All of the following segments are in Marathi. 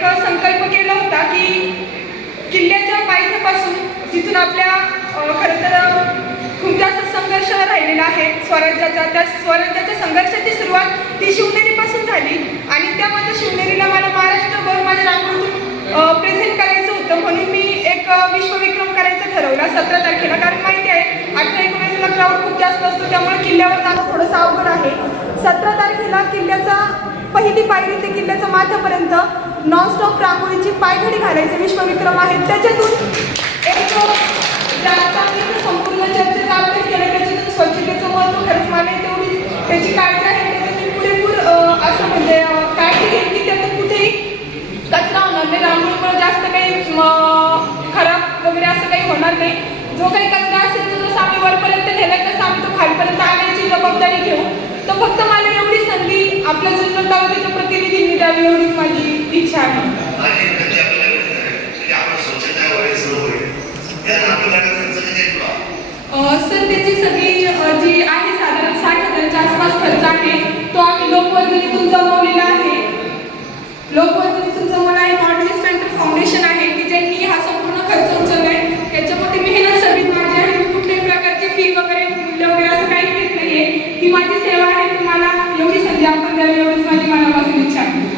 एक संकल्प केला होता की किल्ल्याच्या पायथ्यापासून जिथून आपल्या खरं तर खूप जास्त संघर्ष राहिलेला आहे स्वराज्याचा, त्या स्वराज्याच्या संघर्षाची सुरुवात ही शिवनेरीपासून झाली आणि त्या माझ्या शिवनेरीला मला महाराष्ट्रभर माझ्या रांगोळीतून प्रेझेंट करायचं होतं. म्हणून मी एक विश्वविक्रम करायचं ठरवला 17 तारखेला. कारण माहिती आहे 18-19ला क्राऊड खूप जास्त असतो, त्यामुळे किल्ल्यावर जाणं थोडंसं अवघड आहे. 17 तारखेला किल्ल्याचा पहिली पायरी ते किल्ल्याच्या माथ्यापर्यंत नॉनस्टॉप रांगोळीची पायघडी घालायचं विश्वविक्रम आहे. त्याच्यातून एक संपूर्ण चर्चेचा अभ्यास केला, त्याच्यातून स्वच्छतेचं महत्त्व खरंच मला तेवढी त्याची काळजी आहे. त्याच्यात मी पुरेपूर असं म्हणजे काळजी घेईन की त्यातून कुठेही कचरा होणार नाही, रांगोळीमुळे जास्त काही खराब वगैरे असं काही होणार नाही. जो काही कचरा असेल तो जसं आम्ही वरपर्यंत नेलाय तसं आम्ही तो खालपर्यंत आणायची जबाबदारी घेऊ. तर फक्त मला एवढी संधी आपल्या जुन्नर तालुक्याच्या प्रतिनिधींनी द्यावी एवढीच माझी इच्छा आहे. सर त्याची सगळी जी आहे साधारण 60,000च्या आसपास खर्च आहे. तो आम्ही लोकवर्गणीतून जमवलेला आहे. लोकवर्गणीतून जमवला आहे. नॉर्थ सेंटर फाउंडेशन आहे की ज्यांनी हा संपूर्ण खर्च उचललाय. त्याच्यामध्ये मेहनत सगळी माझी आहे. मी कुठल्याही प्रकारची फी वगैरे मूल्य वगैरे असं काहीच घेत नाहीये. ही माझी सेवा आहे. तुम्हाला एवढी संधी आपण द्यावी एवढीच माझी मनापासून इच्छा आहे.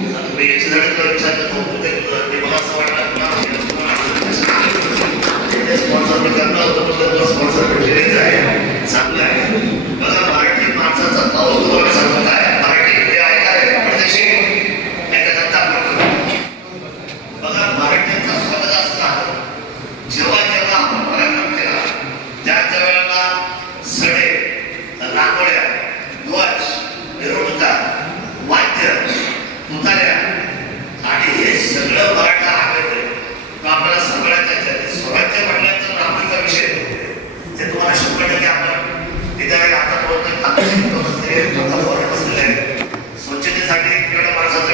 स्वच्छतेसाठी माणसाचं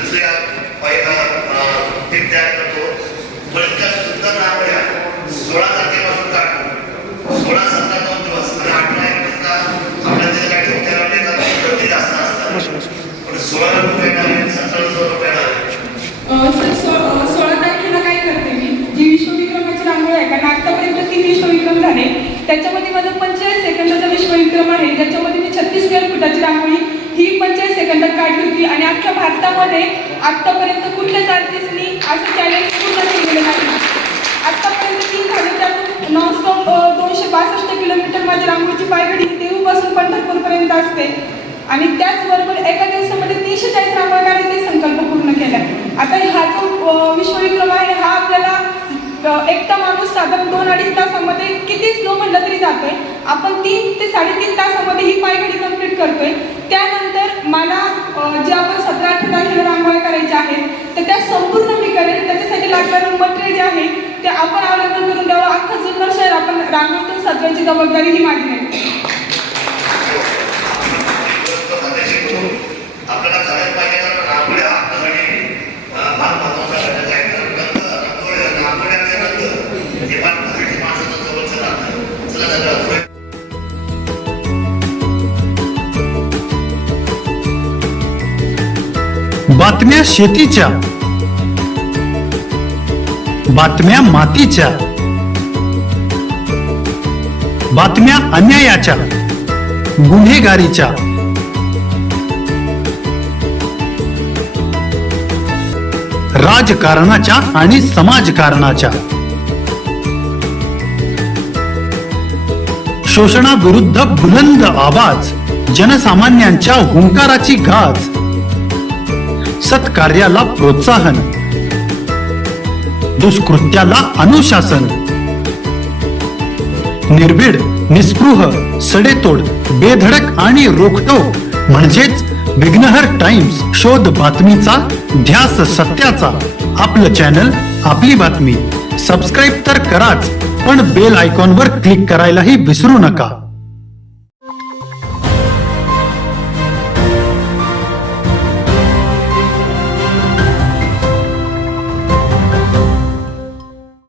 दुसऱ्या तयार करतो. पण त्या सुंदर रांगोळ्या 16 तारखेपासून काढतो. 16, 17, 2 दिवस आणि 18 एप्रिलचा आपल्या तिथे काही गर्दी जास्त असतात. पण 16 रुपये 17 रुपये 16 तारखेला काय करते मी, जी विश्वविक्रमाची रांगोळी आहे कारण आतापर्यंत 3 विश्वविक्रम झाले. त्याच्यामध्ये माझं 45 सेकंदाचा विश्वविक्रम आहे, ज्याच्यामध्ये मी 36 स्क्वेअर फुटाची रांगोळी ही 45 सेकंदात काढली होती. आणि अख्ख्या भारतामध्ये आत्तापर्यंत कुठल्याच आर्टिस्टनी असं चॅलेंज पूर्ण केलेलं नाही. आत्तापर्यंत 3 झाले, त्यातून नॉनस्टॉप 262 किलोमीटर माझी रांगोळीची पायघडी देहूपासून पंढरपूरपर्यंत असते. आणि त्याचबरोबर एका दिवसामध्ये 340 रांगोळ्या काढायचे संकल्प पूर्ण केला. आता हा जो विश्वविक्रम आहे हा आपल्याला एकटा माणूस साधारण 2-2.5 तासामध्ये किती स्लो म्हटलं तरी जातोय. आपण 3 ते 3.5 तासामध्ये ही पायघडी कंप्लीट करतोय. त्यानंतर मला जे आपण 17-18 तारखेला रांगोळ्या करायच्या आहेत तर त्या संपूर्ण मी करेन. त्याच्यासाठी लागणारं मटेरियल जे आहे ते आपण अवलंबन करून द्यावं. अख्खं जुन्नर शहर आपण रांगोळीतून सजवायची जबाबदारी ही माझी नाही. आपल्याला करायला पाहिजे तर रांगोळ्या आपल्यासाठी फार महत्वाचा घटक आहे. रांगोळ्याचे रंग हे फार मराठी माणसाचं जवळचं राहतं. चला सगळं बातम्या शेतीच्या, बातम्या मातीच्या, बातम्या अन्यायाच्या, गुन्हेगारीच्या, राजकारणाच्या आणि समाजकारणाच्या, शोषणाविरुद्ध बुलंद आवाज, जनसामान्यांच्या हुंकाराची गाज, सत्कार्याला प्रोत्साहन, दुष्कृत्याला अनुशासन, निर्भीड, निस्पृह, सडेतोड, बेधडक आणि रोखठोक म्हणजेच विघ्नहर टाइम्स. शोध बातमीचा, ध्यास सत्याचा. आपलं चॅनल, आपली बातमी. सबस्क्राईब तर कराच, पण बेल आयकॉनवर क्लिक करायलाही विसरू नका.